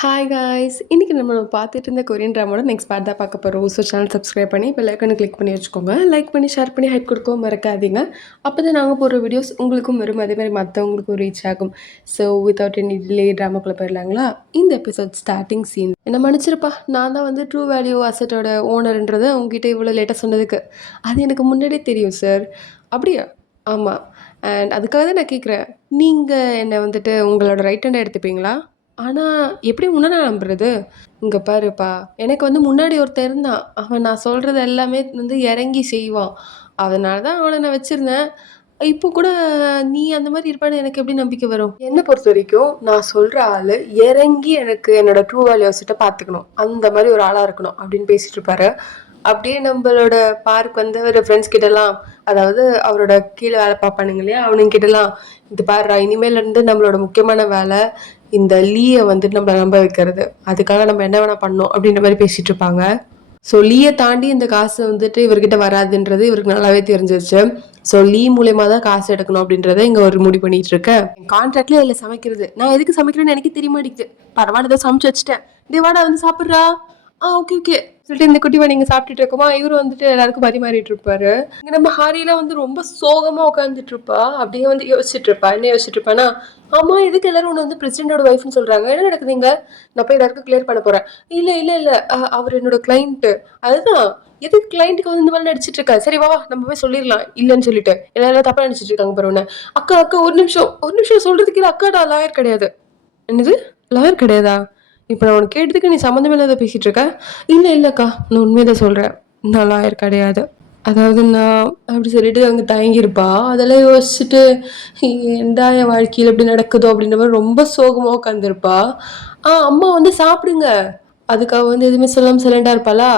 Hi guys! இன்னைக்கு நம்ம பார்த்துட்டு இருந்த கொரியன் ட்ராமாவோட நெக்ஸ்ட் பார்ட் தான் பார்க்க போறோம். ஸோ சேனல் சப்ஸ்கிரைப் பண்ணி பெல் ஐகானை கிளிக் பண்ணி வச்சுக்கோங்க. லைக் பண்ணி, ஷேர் பண்ணி, ஹைப் கொடுக்கவும் மறக்காதீங்க. அப்பதான் நாங்க போடுற வீடியோஸ் உங்களுக்கும் வரும். அதே மாதிரி மற்றவங்களுக்கும் ரீச் ஆகும். ஸோ வித்தவுட் எனி டிலே ட்ராமாக்குள்ள போயிடலாங்களா? இந்த எபிசோட் ஸ்டார்டிங் சீன். என்ன மன்னிச்சிருப்பா, நான் தான் வந்து ட்ரூ வேல்யூ அசட்டோட ஓனர்ன்றதை உங்ககிட்ட இவ்வளோ லேட்டாக சொன்னதுக்கு. அது எனக்கு முன்னாடியே தெரியும் சார். அப்படியா? ஆமாம். அண்ட் அதுக்காக தான் நான் கேட்குறேன். நீங்கள் என்னை வந்துட்டு உங்களோட ரைட் ஹேண்டை எடுத்துப்பீங்களா? ஆனா, எப்படி உன்ன நான் நம்புறது? இங்க பாருப்பா, எனக்கு வந்து முன்னாடி ஒருத்தன் இருந்தான். அவன் நான் சொல்றது எல்லாமே வந்து இறங்கி செய்வான். அதனால தான் அவன நான் வச்சிருந்தேன். இப்போ கூட நீ அந்த மாரி இருப்பேன்னு எனக்கு எப்படி நம்பிக்கை வரும்? என்ன பொறுத்தவரைக்கும் நான் சொல்ற ஆளு இறங்கி எனக்கு என்னோட ட்ரூ வேல்யூஸிட்ட பார்த்துக்கணும். அந்த மாரி ஒரு ஆளா இருக்கணும் அப்படின்னு பேசிட்டு இருப்பாரு. அப்படியே நம்மளோட பார்க் வந்து அவரு ஃப்ரெண்ட்ஸ் கிட்டலாம், அதாவது அவரோட கீழ வேலை பார்ப்பானுங்க இல்லையா? அவனுங்ககிட்டலாம், "இது பார்றா, இனிமேல் இருந்து நம்மளோட முக்கியமான வேலை இந்த லீய வந்துட்டு நம்மள நம்ப வைக்கிறது. அதுக்காக நம்ம என்ன வேணா பண்ணணும்." அப்படின்ற மாரி பேசிட்டு இருப்பாங்க. ஸோ லீய தாண்டி இந்த காசு வந்துட்டு இவர்கிட்ட வராதுன்றது இவருக்கு நல்லாவே தெரிஞ்சிருச்சு. ஸோ லீ மூலியமா தான் காசு எடுக்கணும் அப்படின்றத இங்க ஒரு முடிவு பண்ணிட்டு இருக்கேன். கான்ட்ராக்ட்ல இல்ல சமைக்கிறது. நான் எதுக்கு சமைக்கிறேன்னு எனக்கு தெரிய மாட்டேங்குது. பரவாயில்ல, ஏதோ சமைச்சு வச்சுட்டேன். டேய் வாடா வந்து சாப்பிட்றா. ஓகே ஓகே சொல்லிட்டு இந்த குட்டிவா நீங்க சாப்பிட்டுட்டு இருக்கோமா, இவரு வந்துட்டு எல்லாருக்கும் பரிமாறிட்டு இருப்பாரு. இங்க நம்ம ஹாரியெல்லாம் வந்து ரொம்ப சோகமா உட்காந்துட்டு இருப்பா. அப்படியே வந்து யோசிச்சுட்டு இருப்பா. என்ன யோசிச்சுட்டு இருப்பானா, ஆமா எதுக்கு எல்லாரும் ஒன்று வந்து பிரசிடென்டோட ஒய்ஃப்னு சொல்றாங்க, என்ன நடக்குதுங்க? நான் போய் எல்லாருக்கும் கிளியர் பண்ண போறேன். இல்ல இல்ல இல்ல, அவர் என்னோட கிளைண்ட். அதுதான், எதுக்கு கிளைண்ட்டுக்கு வந்து இந்த மாதிரி நடிச்சிட்டு இருக்கா? சரி வா வா, நம்ம போய் சொல்லிடலாம் இல்லைன்னு சொல்லிட்டு. எல்லாரும் தப்பா நினைச்சிட்டு இருக்காங்க பாரு உன்னை. அக்கா அக்கா ஒரு நிமிஷம் சொல்றதுக்கு இல்ல, அக்காடா லாயர் கிடையாது. என்னது? லாயர் கிடையாதா? இப்போ நான் உனக்கு கேட்டதுக்கு நீ சம்மந்தமே இல்லாத பேசிட்டு இருக்க. இல்லை இல்லைக்கா, நான் உண்மையதான் சொல்கிறேன். நான் லாயர் கிடையாது. அதாவது நான் அப்படி சொல்லிட்டு அங்கே தயங்கியிருப்பா. அதெல்லாம் யோசிச்சுட்டு ஏன்டா என் வாழ்க்கையில் எப்படி நடக்குதோ அப்படின்ற மாதிரி ரொம்ப சோகமாக உட்காந்துருப்பா. அம்மா வந்து சாப்பிடுங்க. அதுக்காக வந்து எதுவுமே சொல்லாமல் சைலண்டாக இருப்பாளா?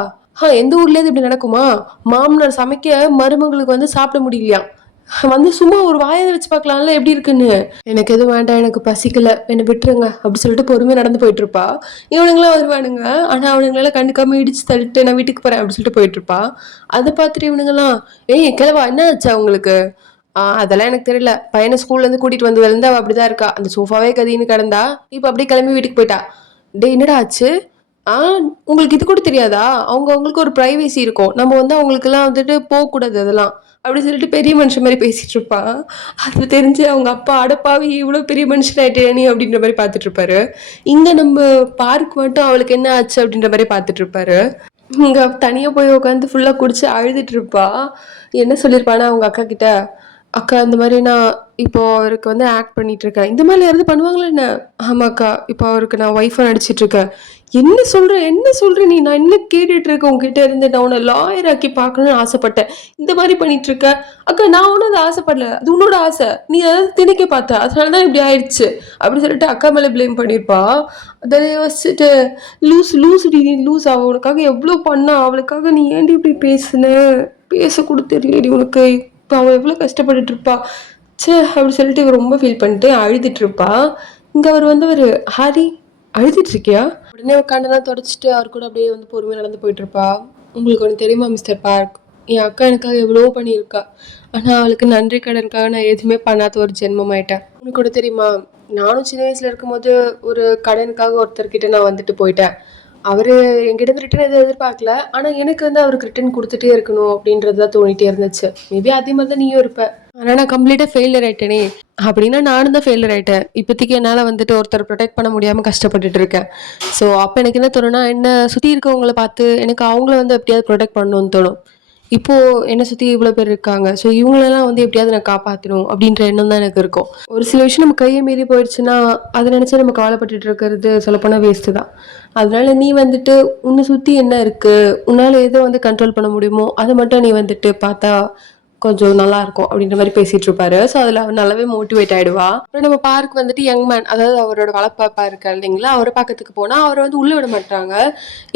எந்த ஊர்லேருந்து இப்படி நடக்குமா? மாமனார் சமைக்க மருமகளுக்கு வந்து சாப்பிட முடியலையா? வந்து சும்மா ஒரு வாயை வச்சு பார்க்கலாம்ல எப்படி இருக்குன்னு. எனக்கு எதுவும் வேண்டாம், எனக்கு பசிக்கல, என்னை விட்டுருங்க அப்படி சொல்லிட்டு பொறுமையாக நடந்து போயிட்டு இருப்பா. இவனுங்களாம் வருவானுங்க. ஆனால் அவனுங்களால கண்டுக்காம இடிச்சு தள்ளிட்டு நான் வீட்டுக்கு போறேன் அப்படி சொல்லிட்டு போயிட்டு இருப்பா. அதை பார்த்துட்டு இவனுங்களாம், ஏய் கிழவா என்ன ஆச்சா உங்களுக்கு? அதெல்லாம் எனக்கு தெரியல. பையனை ஸ்கூல்ல இருந்து கூட்டிட்டு வந்ததுலேருந்து அவள் அப்படிதான் இருக்கா. அந்த சோஃபாவே கதின்னு கிடந்தா, இப்போ அப்படியே கிளம்பி வீட்டுக்கு போயிட்டா. டே என்னடா ஆச்சு? ஆ உங்களுக்கு இது கூட தெரியாதா? அவங்களுக்கு ஒரு பிரைவசி இருக்கும். நம்ம வந்து அவங்களுக்கெல்லாம் வந்துட்டு போகக்கூடாது அதெல்லாம். அப்படி சொல்லிட்டு பெரிய மனுஷன் மாதிரி பேசிட்டு இருப்பான். அது தெரிஞ்சு அவங்க அப்பா, அடப்பாவி இவ்வளோ பெரிய மனுஷன் ஆயிட்டே நீ அப்படின்ற மாதிரி பார்த்துட்டு இருப்பாரு. இங்க நம்ம பார்க் மட்டும் அவளுக்கு என்ன ஆச்சு அப்படின்ற மாதிரி பார்த்துட்டு இருப்பாரு. இங்க தனியா போய் உட்காந்து ஃபுல்லா குடிச்சு அழுதுட்டு இருப்பா. என்ன சொல்லியிருப்பானா அவங்க அக்கா கிட்ட, அக்கா இந்த மாதிரி நான் இப்போ அவருக்கு வந்து ஆக்ட் பண்ணிட்டு இருக்கேன். இந்த மாதிரி யாராவது பண்ணுவாங்களா என்ன? ஆமாக்கா, இப்போ அவருக்கு நான் ஒய்ஃபா நடிச்சிட்டு இருக்கேன். என்ன சொல்ற நீ? நான் என்ன கேட்டுட்டு இருக்கேன் உங்ககிட்ட இருந்து? நான் உன்னை லாயர் ஆக்கி பார்க்கணும்னு ஆசைப்பட்டேன். இந்த மாதிரி பண்ணிட்டு இருக்க. அக்கா நான் ஒன்றும் அதை ஆசைப்படல, அது உன்னோட ஆசை. நீ அதாவது திணிக்க பார்த்த, அதனாலதான் இப்படி ஆயிடுச்சு அப்படின்னு சொல்லிட்டு அக்கா மேல பிளேம் பண்ணிருப்பா. அதை யோசிச்சுட்டு, லூசுடி நீ லூஸ். அவ உனக்காக எவ்வளவு பண்ணா, அவளுக்காக நீ ஏன்டி இப்படி பேசுன? பேசக்கூட தெரியலடி உனக்கு. இப்போ அவள் எவ்வளோ கஷ்டப்பட்டுட்டு இருப்பா. ச்சே அப்படி சொல்லிட்டு இவ ரொம்ப ஃபீல் பண்ணிட்டு அழுதுட்டு இருப்பா. இங்க அவர் வந்து ஹாரி அழுதுட்டு இருக்கியா? உடனே கண்ணெல்லாம் தொடச்சிட்டு அவர் கூட அப்படியே வந்து பொறுமையாக நடந்து போயிட்டு இருப்பா. உங்களுக்கு ஒன்று தெரியுமா மிஸ்டர் பார்க், என் அக்கா எனக்காக எவ்வளோ பண்ணியிருக்கா. ஆனால் அவளுக்கு நன்றி கடனுக்காக நான் எதுவுமே பண்ணாத ஒரு ஜென்மம் ஆயிட்டேன். உனக்கு கூட தெரியுமா, நானும் சின்ன வயசுல இருக்கும்போது ஒரு கடனுக்காக ஒருத்தர்கிட்ட நான் வந்துட்டு போயிட்டேன். அவரு என்கிட்ட இருந்து ரிட்டர்ன் எதுவும் எதிர்பார்க்கல. ஆனா எனக்கு வந்து அவருக்கு ரிட்டர்ன் கொடுத்துட்டே இருக்கணும் அப்படின்றது தான் தோணிட்டே இருந்துச்சு. மேபி அதே மாதிரி தான் நீயும் இருப்ப. ஆனா நான் கம்ப்ளீட்டா ஃபெயிலியர் ஆயிட்டேனே. அப்படின்னா நானும் தான் ஃபெயிலியர் ஆயிட்டேன். இப்போதைக்கு என்னால் வந்துட்டு ஒருத்தர் ப்ரொடெக்ட் பண்ண முடியாமல் கஷ்டப்பட்டுட்டு இருக்கேன். ஸோ அப்போ எனக்கு என்ன தோணுன்னா, என்னை சுற்றி இருக்கவங்கள பார்த்து எனக்கு அவங்கள வந்து எப்படியாவது ப்ரொடெக்ட் பண்ணணும்னு தோணும். இப்போ என்னை சுற்றி இவ்வளோ பேர் இருக்காங்க. ஸோ இவங்களெல்லாம் வந்து எப்படியாவது நான் காப்பாற்றணும் அப்படின்ற எண்ணம் தான் எனக்கு இருக்கும். ஒரு சில விஷயம் நம்ம கையை மீறி போயிடுச்சுன்னா அதை நினச்சி நம்ம கவலைப்பட்டுட்டு இருக்கிறது சொல்லப்போனால் வேஸ்ட்டு தான். அதனால நீ வந்துட்டு உன்னை சுற்றி என்ன இருக்குது, உன்னால் எதை வந்து கண்ட்ரோல் பண்ண முடியுமோ அதை மட்டும் நீ வந்துட்டு பார்த்தா கொஞ்சம் நல்லா இருக்கும் அப்படின்ற மாதிரி பேசிட்டு இருப்பாரு. ஸோ அதில் அவர் நல்லாவே மோட்டிவேட் ஆயிடுவா. அப்புறம் நம்ம பார்க் வந்துட்டு யங் மேன், அதாவது அவரோட வளப்பாப்பா இருக்கார் இல்லைங்களா, அவரை பார்க்கறதுக்கு போனால் அவரை வந்து உள்ளே விட மாட்டாங்க.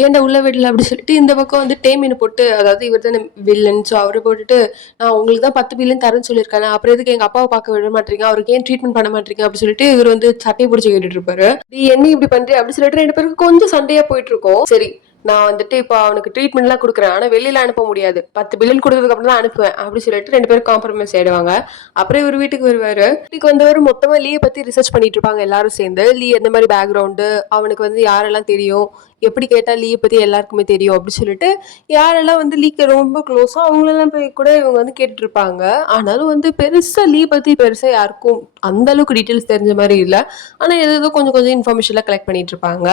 ஏன்டா உள்ளே விடல அப்படி சொல்லிட்டு இந்த பக்கம் வந்து டேமின்னு போட்டு, அதாவது இவர் தான் வில்லன். ஸோ அவரை போட்டுட்டு, நான் உங்களுக்கு தான் 10 பில்லியன் தரேன்னு சொல்லியிருக்காங்க, அப்புறம் எதுக்கு எங்கள் அப்பாவை பார்க்க விட மாட்டீங்க, அவருக்கு ஏன் ட்ரீட்மெண்ட் பண்ண மாட்டீங்க அப்படி சொல்லிட்டு இவர் வந்து சட்டையை பிடிச்சி கேட்டுட்டு இருப்பாரு. நீ என்ன இப்படி பண்றீ அப்படி சொல்லிட்டு ரெண்டு பேருக்கு கொஞ்சம் சண்டையா போயிட்டு இருக்கோம். சரி நான் வந்துட்டு இப்போ அவனுக்கு ட்ரீட்மெண்ட்லாம் குடுக்குறேன். ஆனா வெளியில அனுப்ப முடியாது. 10 பில்லியன் குடுத்ததுக்கு அப்புறம் தான் அனுப்புவேன். அப்படி சொல்லிட்டு 2 பேரும் காம்ப்ரமைஸ் ஆயிடுவாங்க. அப்புறம் இவரு வீட்டுக்கு வருவாரு. வீட்டுக்கு வந்தவரு மொத்தமா லீய பத்தி ரிசர்ச் பண்ணிட்டு இருப்பாங்க எல்லாரும் சேர்ந்து. லீ எந்த மாரி பேக்ரவுண்டு, அவனுக்கு வந்து யாரெல்லாம் தெரியும், எப்படி கேட்டா லீய பத்தி எல்லாருக்குமே தெரியும் அப்படி சொல்லிட்டு, யாரெல்லாம் வந்து லீக்கு ரொம்ப க்ளோஸோ அவங்களெல்லாம் போய் கூட இவங்க வந்து கேட்டுட்டு இருப்பாங்க. ஆனாலும் வந்து பெருசா லீ பத்தி பெருசா யாருக்கும் அந்த அளவுக்கு டீட்டெயில்ஸ் தெரிஞ்ச மாரி இல்ல. ஆனா ஏதேதோ கொஞ்சம் கொஞ்சம் இன்ஃபர்மேஷன்லாம் கலெக்ட் பண்ணிட்டு இருப்பாங்க.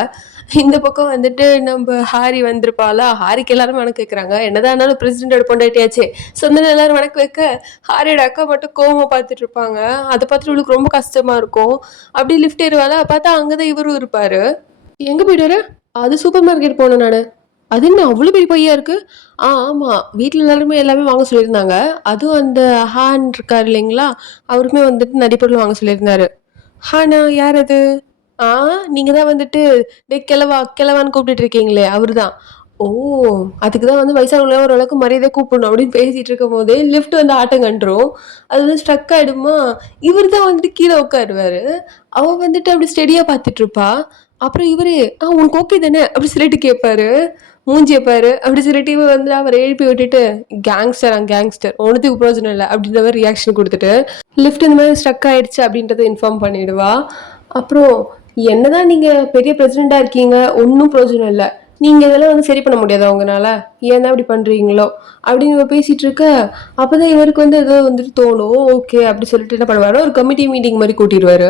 இந்த பக்கம் வந்துட்டு நம்ம ஹாரி வந்திருப்பாளா, ஹாரிக்கு எல்லாரும் வணக்கம் வைக்கிறாங்க. என்னதான் இருந்தாலும் பிரசிடென்டோட பொண்டாட்டியாச்சே. சொந்தம் எல்லாரும் வணக்கம் வைக்க, ஹாரியோட அக்கா மட்டும் கோவமா பார்த்துட்டு இருப்பாங்க. அதை பார்த்துட்டு இவளுக்கு ரொம்ப கஷ்டமா இருக்கும். அப்படி லிஃப்ட் ஏறுவாளா, பார்த்தா அங்கதான் இவரும் இருப்பாரு. எங்க போயிட்டாரு? அது சூப்பர் மார்க்கெட் போனேன் நானு. அது என்ன அவ்வளோ பெரிய பையா இருக்கு? ஆமா. வீட்ல எல்லாமே வாங்க சொல்லியிருந்தாங்க. அதுவும் அந்த ஹான் இருக்காரு இல்லைங்களா? அவருமே வந்துட்டு நெறைய பொருள் வாங்க சொல்லியிருந்தாரு. ஹானா யார் அது? ஆ நீங்க தான் வந்துட்டு டேய் கிழவா, கிழவான்னு கூப்பிட்டுட்டு இருக்கீங்களே அவருதான். ஓ! அதுக்கு தான் வந்து வயசானவங்கள ஓரளவுக்கு மரியாதையா கூப்பிடணும் அப்படின்னு பேசிட்டு இருக்கும்போதே லிஃப்ட் வந்து ஆட்டம் கண்டுரும். அது வந்து ஸ்ட்ரக் ஆயிடுமா, இவரு தான் வந்துட்டு கீழ உட்காருவாரு. அவ வந்துட்டு அப்படி ஸ்டெடியா பார்த்துட்டு இருப்பா. அப்புறம் இவரு, உனக்கு ஓகே தானே?" அப்படி சொல்லிட்டு கேட்பாரு. மூஞ்சிய பாரு அப்படி சொல்லிட்டு இவ வந்து அவர எழுப்பி விட்டுட்டு, கேங்ஸ்டர் ஒண்ணுத்துக்கு பிரயோஜனம் இல்ல அப்படின்ற மாரி ரியாக்ஷன் குடுத்துட்டு, லிஃப்ட் இந்த மாரி ஸ்ட்ரக் ஆயிடுச்சு அப்படின்றத இன்ஃபார்ம் பண்ணிடுவா. அப்புறம் என்னதான் நீங்க பெரிய பிரசிடென்ட்டா இருக்கீங்க, ஒண்ணும் பிரயோஜனம் இல்ல. நீங்க இதெல்லாம் வந்து சரி பண்ண முடியாதா உங்கனால? ஏன் தான் இப்படி பண்றீங்களோ? அப்படின்னு இவ பேசிட்டு இருக்க, அப்பதான் இவருக்கு வந்து ஏதோ வந்துட்டு தோணும். ஓகே அப்படி சொல்லிட்டு என்ன பண்ணுவாரு, ஒரு கமிட்டி மீட்டிங் மாரி கூட்டிருவாரு.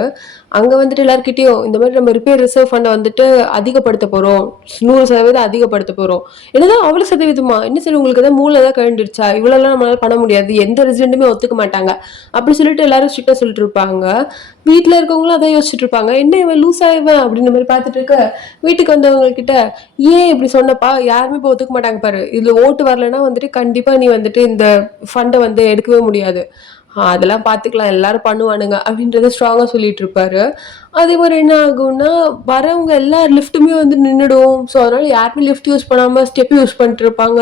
அங்க வந்துட்டு எல்லார்கிட்டயும் இந்த மாதிரி நம்ம ரிப்பேர் ரிசர்வ் ஃபண்ட வந்துட்டு அதிகப்படுத்த போறோம். 100% அதிகப்படுத்த போறோம். என்னதான் அவ்வளோ சதவீதமா? என்ன சரி உங்களுக்கு ஏதாவது மூளை ஏதாவது கழண்டுருச்சா? இவ்வளோலாம் நம்மளால பண்ண முடியாது. எந்த ரெசிடென்ட்டுமே ஒத்துக்க மாட்டாங்க. அப்படி சொல்லிட்டு எல்லாரும் ஸ்ட்ரிக்ட்டா சொல்லிட்டு இருப்பாங்க. வீட்ல இருக்கவங்களும் அதான் யோசிச்சுட்டு இருப்பாங்க. என்ன இவன் லூசா இவன் அப்படின்ற மாரி பார்த்துட்டு இருக்க, வீட்டுக்கு வந்தவங்க கிட்ட, "ஏன் இப்படி சொன்னப்பா? யாருமே இப்போ ஒத்துக்க மாட்டாங்க பாரு. இதுல ஓட்டு வரலன்னா வந்துட்டு கண்டிப்பா நீ வந்துட்டு இந்த ஃபண்ட வந்து எடுக்கவே முடியாது. அதெல்லாம் பார்த்துக்கலாம். எல்லாரும் பண்ணுவானுங்க." அப்படின்றத ஸ்ட்ராங்கா சொல்லிட்டு இருப்பாரு. அதே மாரி என்ன ஆகும்னா, வரவங்க எல்லார் லிஃப்ட்டுமே வந்து நின்னுடும். ஸோ, அதனால யாருமே லிஃப்ட் யூஸ் பண்ணாம ஸ்டெப் யூஸ் பண்ணிட்டு இருப்பாங்க.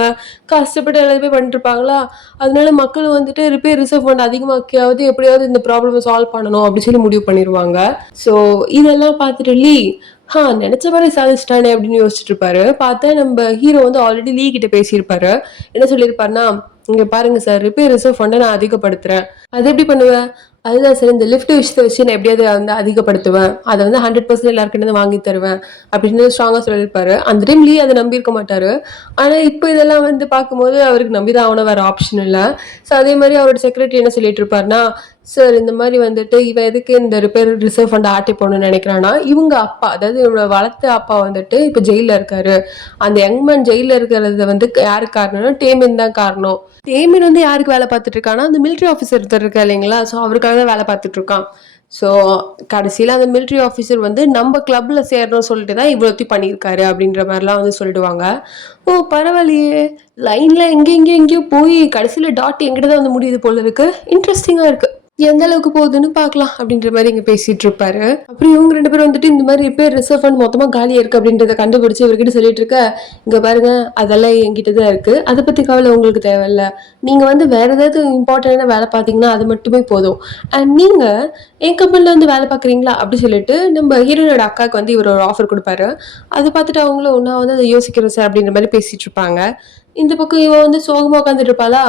கஷ்டப்பட்டு எல்லாருமே பண்ணிட்டு இருப்பாங்களா, அதனால மக்கள் வந்துட்டு ரிப்பேர் ரிசர்வ் ஃபண்ட் அதிகமாக்கியாவது எப்படியாவது இந்த ப்ராப்ளம சால்வ் பண்ணணும் அப்படி சொல்லி முடிவு பண்ணிருவாங்க. ஸோ, இதெல்லாம் பார்த்துட்டு லீ, நெனச்ச மாரி சாதிச்சுட்டானே அப்படின்னு யோசிச்சுட்டு இருப்பாரு. பார்த்தா நம்ம ஹீரோ வந்து ஆல்ரெடி லீ கிட்ட பேசியிருப்பாரு. என்ன சொல்லியிருப்பாருன்னா, "இங்க பாருங்க சார், ரிப்பேர் ரிசர்வ் ஃபண்ட நான் அதிகப்படுத்துறேன்." "அது எப்படி பண்ணுவ?" "அதுதான் சார், இந்த லிஃப்ட் விஷயத்த வச்சு நான் எப்படியாவது வந்து அதிகப்படுத்துவேன். அத வந்து 100% எல்லார்கிட்டேருந்து வாங்கி தருவேன்." அப்படின்னு ஸ்ட்ராங்கா சொல்லியிருப்பாரு. அந்த டைம் லீ அத நம்பியிருக்க மாட்டாரு. ஆனா, இப்ப இதெல்லாம் வந்து பார்க்கும்போது அவருக்கு நம்பி தான் ஆகணும். வேற ஆப்ஷன் இல்ல. ஸோ, அதே மாரி அவரோட செக்ரட்டரி என்ன சொல்லிட்டு இருப்பாருன்னா, "சார், இந்த மாரி வந்துட்டு இவன் எதுக்கு இந்த ரிப்பேர் ரிசர்வ் ஃபண்ட் ஆட்டி போடணும்னு நெனைக்கிறான்னா, இவங்க அப்பா, அதாவது இவனோட வளர்த்த அப்பா வந்துட்டு இப்ப ஜெயில்ல இருக்காரு. அந்த யங் மேன் ஜெயில்ல இருக்கிறது வந்து யாரு காரணம்னா, டேமின் தான் காரணம். டேமின் வந்து யாருக்கு வேலை பார்த்துட்டு இருக்கான்னா, அந்த மிலிட்டரி ஆஃபீசர் ஒருத்தர் இருக்கா இல்லைங்களா? ஸோ, அவருக்காக தான் வேலை பார்த்துட்டு இருக்கான். ஸோ, கடைசியில அந்த மிலிட்டரி ஆஃபீசர் வந்து நம்ம கிளப்ல சேரணும்னு சொல்லிட்டு தான் இவ்வளோத்தையும் பண்ணியிருக்காரு." அப்படின்ற மாரிலாம் வந்து சொல்லிடுவாங்க. ஓ! பரவாயில்லையே! லைன்ல எங்கேயோ போய் கடைசியில டாட் என்கிட்ட தான் வந்து முடியுது போல இருக்கு. இன்ட்ரஸ்டிங்கா இருக்கு. எந்த அளவுக்கு போகுதுன்னு பார்க்கலாம் அப்படின்ற மாரி இங்க பேசிட்டு இருப்பாரு. அப்புறம் இவங்க 2 பேரும் வந்துட்டு இந்த மாரி ரிப்பேர் ரிசர்வ் ஃபண்ட் மொத்தமா காலியா இருக்கு அப்படின்றத கண்டுபிடிச்சு இவர்கிட்ட சொல்லிட்டு இருக்க, "இங்க பாருங்க அதெல்லாம் என்கிட்ட தான் இருக்கு. அத பத்தி கவலை உங்களுக்கு தேவையில்ல. நீங்க வந்து வேற ஏதாவது இம்பார்ட்டன்டான வேலை பார்த்தீங்கன்னா அது மட்டுமே போதும். அண்ட் நீங்க என் கம்பெனில வந்து வேலை பார்க்குறீங்களா?" அப்படி சொல்லிட்டு நம்ம ஹீரோயினோட அக்காவுக்கு வந்து இவரு ஒரு ஆஃபர் குடுப்பாரு. அத பார்த்துட்டு அவங்களும் நான் வந்து அத யோசிக்கிறேன் சார் அப்படின்ற மாரி பேசிட்டு இருப்பாங்க. இந்த பக்கம் இவ வந்து சோகமா உட்காந்துட்டு இருப்பாளா,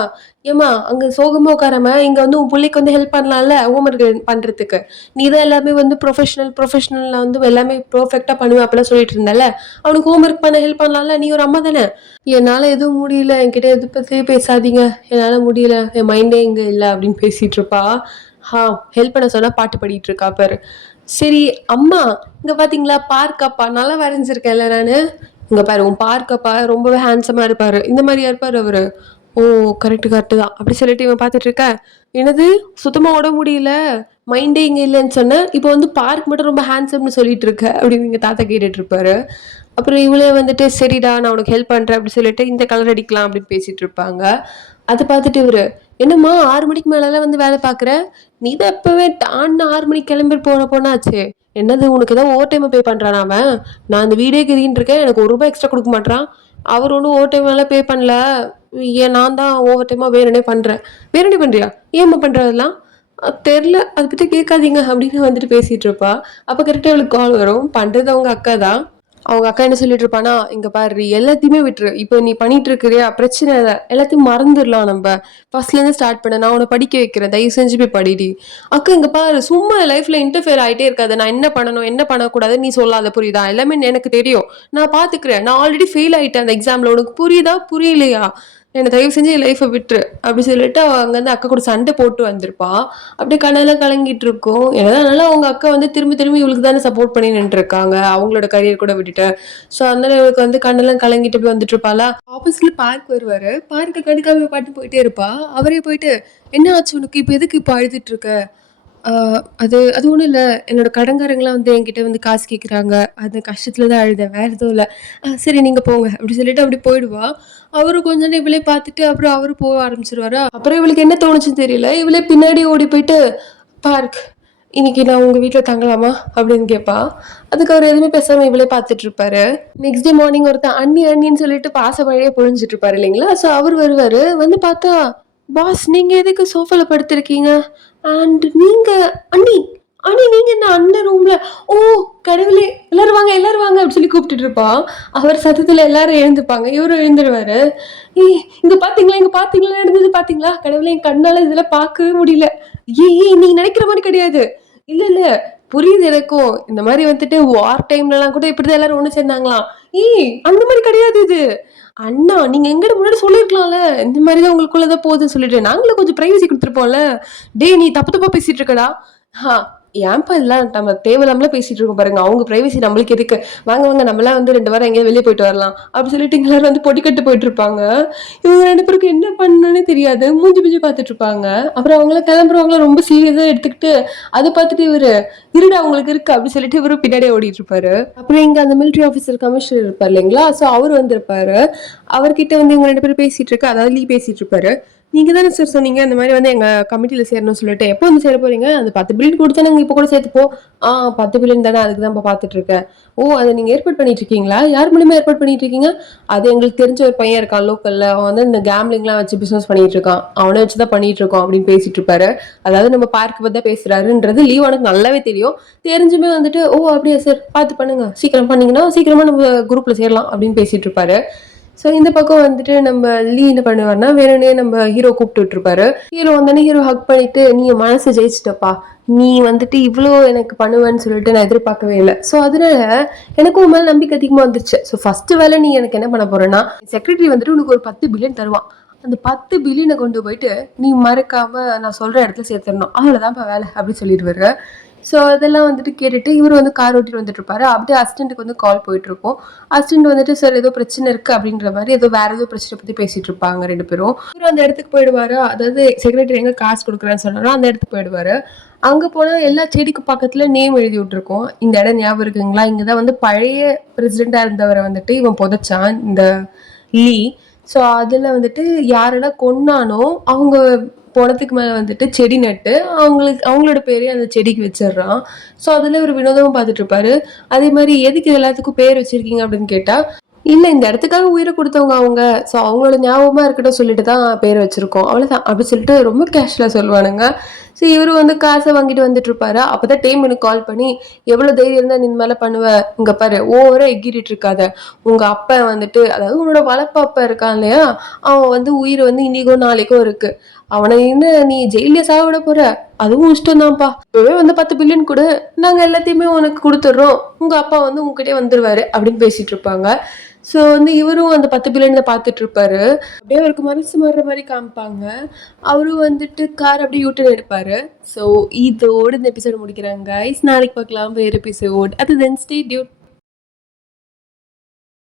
"ஏம்மா அங்க சோகமா உட்காராம இங்க வந்து உன் புள்ளைக்கு வந்து ஹெல்ப் பண்ணலாம்ல ஹோம் ஒர்க் பண்றதுக்கு. நீ தான் எல்லாமே வந்து ப்ரொஃபஷனல்ல வந்து எல்லாமே பெர்ஃபெக்ட்டா பண்ணுவ அப்படிலாம் சொல்லிட்டு இருந்தல்ல. அவனுக்கு ஹோம் ஒர்க் பண்ண ஹெல்ப் பண்ணலாம்ல. நீ ஒரு அம்மா தானே?" "என்னால எதுவும் முடியல. என்கிட்ட எத பத்தியும் பேசாதீங்க. என்னால முடியல. என் மைண்டே இங்க இல்ல." அப்படின்னு பேசிட்டு இருப்பா. ஹா ஹெல்ப் பண்ண சொன்னா பாட்டு பாடிட்டு இருக்கா பாரு. சரி, "அம்மா இங்க பாத்தீங்களா பார்க் அப்பா நல்லா வரைஞ்சிருக்கேன்ல நானு. இங்க பாரு உன் பார்க் அப்பா ரொம்பவே ஹேண்ட்ஸமா இருப்பாரு." இந்த மாரியா இருப்பாரு அவரு? "ஓ! கரெக்ட் தான்." அப்படி சொல்லிட்டு இவன் பார்த்துட்டு இருக்க, "என்னது சுத்தமா உடம்பு முடியல? மைண்டே இங்க இல்லன்னு சொன்ன. இப்போ வந்து பார்க் மட்டும் ரொம்ப ஹேண்ட்ஸம்னு சொல்லிட்டு இருக்க." அப்படின்னு எங்க தாத்தா கேட்டுட்டு இருப்பாரு. அப்புறம் இவளே வந்துட்டு, "சரிடா நான் உனக்கு ஹெல்ப் பண்றேன்." அப்படி சொல்லிட்டு இந்த கலர் அடிக்கலாம் அப்படின்னு பேசிட்டு இருப்பாங்க. அத பார்த்துட்டு இவரு, "என்னம்மா 6 மணிக்கு மேலலாம் வந்து வேலை பார்க்குற? நீ தான் எப்பவே டான்னு 6 மணிக்கு கிளம்பி போன பொண்ணாச்சே. என்னது உனக்கு ஏதாவது ஓவர் டைம் பே பண்றானா அவன்? நான் இந்த வீடே கிரின்னு இருக்கேன். எனக்கு ரூ. 1 எக்ஸ்ட்ரா குடுக்க மாட்றான். அவர் ஒண்ணும் ஓவர் டைம் எல்லாம் பே பண்ணல. நான் தான் ஓவர் டைமா வேணும்னே பண்றேன்." "வேணும்னே பண்றியா? ஏம்மா பண்ற அதெல்லாம்?" தெர்ல. அத பத்தி கேட்காதீங்க." அப்படின்னு வந்துட்டு பேசிட்டு இருப்பா. அப்ப கரெக்ட்டா இவளுக்கு கால் வரும். பண்றது அவங்க அக்கா தான். அவங்க அக்கா என்ன சொல்லிட்டு இருப்பானா, "இங்க பாரு எல்லாத்தையுமே விட்டுரு. இப்ப நீ பண்ணிட்டு இருக்கிறியா பிரச்சனை இல்ல. எல்லாத்தையும் மறந்துடலாம் நம்ப. ஃபர்ஸ்ட்ல இருந்து ஸ்டார்ட் பண்ணு. நான் உன்ன படிக்க வைக்கிறேன். தயவு செஞ்சு போய் படிடி." "அக்கா இங்க பாரு சும்மா லைஃப்ல இன்டர்ஃபியர் ஆயிட்டே இருக்காத. நான் என்ன பண்ணணும், என்ன பண்ணக்கூடாதுன்னு நீ சொல்லாத புரியுதா? எல்லாமே எனக்கு தெரியும். நான் பாத்துக்கிறேன். நான் ஆல்ரெடி ஃபெயில் ஆயிட்டேன் அந்த எக்ஸாம்ல. உனக்கு புரியுதா? புரியலையா? என்ன தயவு செஞ்சு என் லைஃப விட்டுரு." அப்படி சொல்லிட்டு அவ அங்கருந்து அக்கா கூட சண்டை போட்டு வந்திருப்பா. அப்படியே கண்ணெல்லாம் கலங்கிட்டு இருக்கும். எதனால அவங்க அக்கா வந்து திரும்பி திரும்பி இவளுக்கு தானே சப்போர்ட் பண்ணி நின்றுருக்காங்க. அவங்களோட கரியர் கூட விட்டுட்டு. ஸோ அதனால இவளுக்கு வந்து கண்ணெல்லாம் கலங்கிட்டு இப்படி வந்துட்டு இருப்பாளா. ஆப்போசிட்ல பார்க் வருவாரு. பார்க்க கண்டுக்காம பாட்டு போயிட்டே இருப்பா. அவரே போயிட்டு, "என்ன ஆச்சு உனக்கு? இப்ப எதுக்கு இப்ப அழுதுட்டு இருக்க?" ஆ அது அது ஒண்ணும் இல்ல. என்னோட கடன்காரங்கலாம் வந்து என்கிட்ட வந்து காசு கேட்குறாங்க. அந்த கஷ்டத்துல தான் அழுதேன். வேற எதுவும் இல்ல. சரி நீங்க போங்க." அப்படி சொல்லிட்டு அப்படி போயிடுவா. அவரும் கொஞ்ச நேரம் இவளே பார்த்துட்டு அப்புறம் அவரு போக ஆரம்பிச்சுருவாரா. அப்புறம் இவளுக்கு என்ன தோணுச்சுன்னு தெரியல. இவளே பின்னாடி ஓடி போயிட்டு, "பார்க் இன்னைக்கு நான் உங்க வீட்ல தங்கலாமா?" அப்படின்னு கேட்பா. அதுக்கு அவரு எதுவுமே பேசாம இவளே பார்த்துட்டு இருப்பாரு. நெக்ஸ்ட் டே மார்னிங் ஒருத்தன் அண்ணி அண்ணின்னு சொல்லிட்டு பாசமழையே பொழிஞ்சிட்டு இருப்பாரு இல்லைங்களா? ஸோ அவரு வருவாரு. வந்து பார்த்தா, "பாஸ் நீங்க எதுக்கு சோஃபால படுத்திருக்கீங்க? அண்ட் நீங்க அண்ணி அண்ணி நீங்க என்ன அண்ணன் ரூம்ல? ஓ கடவுளே! எல்லாரும் வாங்க, எல்லாரும் வாங்க" அப்படின்னு சொல்லி கூப்பிட்டுட்டு இருப்பா. அவர் சத்தத்துல எல்லாரும் எழுந்துப்பாங்க. இவரும் எழுந்துருவாரு. இங்க பாத்தீங்களா? இங்க பாத்தீங்களா? நடந்தது பாத்தீங்களா? கடவுளே! என் கண்ணால இதெல்லாம் பார்க்கவே முடியல. நீங்க நினைக்கிற மாரி கிடையாது. இல்ல, இல்ல. புரியுது எனக்கும். இந்த மாரி வந்துட்டு வார் டைம்லலாம் கூட இப்படிதான் எல்லாரும் ஒண்ணு சேர்ந்தாங்களாம். அந்த மாரி கிடையாது இது. அண்ணா, நீங்க எங்கிட்ட முன்னாடி சொல்லியிருக்கலாம்ல. இந்த மாரி தான் உங்களுக்குள்ள தான் போகுதுன்னு சொல்லிட்டு. நாங்களும் கொஞ்சம் பிரைவசி குடுத்துருப்போம்ல. டேய்! நீ தப்பு தப்பா பேசிட்டு இருக்கடா. ஹா ஏன்பா இதெல்லாம் நம்ம தேவையில்லாமலாம் பேசிட்டு இருக்கோம் பாருங்க. அவங்க பிரைவசி நம்மளுக்கு எதுக்கு? வாங்க, வாங்க நம்மலாம் வந்து 2 வாரம் எங்கேயாவது வெளிய போயிட்டு வரலாம். அப்படி சொல்லிட்டு இங்க எல்லாரும் வந்து பொடிக்கட்டு போயிட்டு இருப்பாங்க. இவங்க 2 பேருக்கும் என்ன பண்ணணும்னே தெரியாது. மூஞ்சி மூஞ்சி பார்த்துட்டு இருப்பாங்க. அப்புறம் அவங்கலாம் கிளம்புறவங்கலாம் ரொம்ப சீரியஸா எடுத்துக்கிட்டு, அத பார்த்துட்டு இவரு, "இருடா உங்களுக்கு இருக்கு" அப்படி சொல்லிட்டு இவரும் பின்னாடியே ஓடிட்டு இருப்பாரு. அப்புறம் இங்க அந்த மிலிட்டரி ஆஃபீசர் கமிஷனர் இருப்பார் இல்லைங்களா? ஸோ அவரு வந்திருப்பாரு. அவர்கிட்ட வந்து இவங்க 2 பேரும் பேசிட்டு இருக்க, அதாவது லீ பேசிட்டு இருப்பாரு. "நீங்க தானே சார் சொன்னீங்க இந்த மாரி வந்து எங்க கமிட்டில சேரணும்னு சொல்லிட்டு. எப்போ வந்து சேர போறீங்க? அந்த 10 பில்லியன் குடுத்தானங்க இப்ப கூட சேர்த்துப்போ." " 10 பில்லியன் தானே அதுக்கு தான்ப்பா பார்த்துட்டு இருக்கேன்." "ஓ! அத நீங்க ஏற்பாடு பண்ணிட்டு இருக்கீங்களா? யார் மூலியமா ஏற்பாடு பண்ணிட்டு இருக்கீங்க?" "அது எங்களுக்கு தெரிஞ்ச ஒரு பையன் இருக்கான் லோக்கல்ல. அவன் வந்து இந்த கேம்லிங்லாம் வச்சு பிசினஸ் பண்ணிட்டு இருக்கான். அவன வச்சு தான் பண்ணிட்டு இருக்கோம்." அப்படின்னு பேசிட்டு இருப்பாரு. அதாவது நம்ம பார்க்க பத்தி தான் பேசுறாருன்றது லீவானுக்கு நல்லாவே தெரியும். தெரிஞ்சுமே வந்துட்டு, "ஓ! அப்படியா சார் பார்த்து பண்ணுங்க. சீக்கிரம் பண்ணீங்கன்னா சீக்கிரமா நம்ம குரூப்ல சேரலாம்." அப்படின்னு பேசிட்டு இருப்பாரு. ஸோ இந்த பக்கம் வந்துட்டு நம்ம லீ என்ன பண்ணுவாருன்னா, வேணும்னே நம்ம ஹீரோ கூப்பிட்டு விட்டுருப்பாரு. ஹீரோ வந்தோனே ஹீரோ ஹக் பண்ணிட்டு, "நீ என் மனச ஜெயிச்சிட்டப்பா. நீ வந்துட்டு இவ்ளோ எனக்கு பண்ணுவேன்னு சொல்லிட்டு நான் எதிர்பார்க்கவே இல்ல. ஸோ அதனால எனக்கும் உன் மேல நம்பிக்கை அதிகமா வந்துருச்சு. ஸோ ஃபர்ஸ்ட் வேலை நீ எனக்கு என்ன பண்ண போறன்னா, செக்ரட்டரி வந்துட்டு உனக்கு ஒரு 10 பில்லியன் தருவான். அந்த 10 பில்லியன கொண்டு போயிட்டு நீ மறக்காம நான் சொல்ற இடத்துல சேர்த்துடணும். அவ்வளோதான்ப்பா வேலை" அப்படின்னு சொல்லிடுவாரு. ஸோ அதெல்லாம் வந்துட்டு கேட்டுட்டு இவரு வந்து கார் ஓட்டிட்டு வந்துட்டு இருப்பாரு. அப்படியே அசிஸ்டன்ட்க்கு வந்து கால் போயிட்டு இருக்கும். அசிஸ்டன்ட் வந்துட்டு சார் ஏதோ பிரச்சனை இருக்கு அப்படின்ற மாரி ஏதோ வேற ஏதோ பிரச்சனை பத்தி பேசிட்டு இருப்பாங்க 2 பேரும். இவரு அந்த இடத்துக்கு போயிடுவாரு. அதாவது செக்ரட்டரி எங்க காசு குடுக்குறேன்னு சொன்னாரோ அந்த இடத்துக்கு போயிடுவாரு. அங்க போனா எல்லா செடிக்கு பக்கத்துல நேம் எழுதி விட்டுருக்கும். இந்த இடம் ஞாபகம் இருக்குங்களா? இங்க தான் வந்து பழைய பிரசிடென்ட்டா இருந்தவர வந்துட்டு இவன் புதைச்சான். இந்த லீ. ஸோ அதுல வந்துட்டு யாரெல்லாம் கொன்னானோ அவங்க பொணத்துக்கு மேல வந்துட்டு செடி நட்டு அவங்களோட பேரையும் அந்த செடிக்கு வச்சிடுறான். ஸோ அதுல ஒரு வினோதமா பார்த்துட்டு இருப்பாரு. அதே மாதிரி எதுக்கு இது எல்லாத்துக்கும் பேர் வச்சிருக்கீங்க அப்படின்னு கேட்டா, இல்ல இந்த இடத்துக்காக உயிரை கொடுத்தவங்க அவங்க. ஸோ அவங்களோட ஞாபகமா இருக்கட்டும் சொல்லிட்டு தான் பேர் வச்சிருக்கோம். அவ்வளவுதான் அப்படி சொல்லிட்டு ரொம்ப கேஷுவலா சொல்லுவானுங்க. ஸோ இவரு வந்து காசை வாங்கிட்டு வந்துட்டு இருப்பாரு. அப்பதான் டைம் எனக்கு கால் பண்ணி, எவ்வளவு தைரியம் இருந்தா நீ இந்த மேல பண்ணுவ? இங்க பாரு ஓவரா எகிரிட்டு இருக்காத. உங்க அப்பா வந்துட்டு அதாவது உன்னோட வளர்ப்பு அப்பா இருக்கான் இல்லையா? அவன் வந்து உயிர் வந்து இன்னைக்கோ நாளைக்கோ இருக்கு. அவனை என்ன நீ ஜெயிலே சாவிட போற? அதுவும் இஷ்டம் தான்ப்பா. இப்பவே வந்து 10 பில்லியன் குடு. நாங்க எல்லாத்தையுமே உனக்கு குடுத்துடுறோம். உங்க அப்பா வந்து உங்ககிட்டயே வந்துருவாரு அப்படின்னு பேசிட்டு இருப்பாங்க. ஸோ வந்து இவரும் அந்த 10 பில்லியன பார்த்துட்டு இருப்பாரு. அப்படியே அவருக்கு மனசு மாறுற மாரி காமிப்பாங்க. அவரும் வந்துட்டு கார் அப்படியே யூ டர்ன் எடுப்பாரு. ஸோ இதோட இந்த எபிசோட் முடிக்கிறேன் கைஸ். நாளைக்கு பார்க்கலாம் வேற எபிசோட். அது தென் ஸ்டே டியூட்.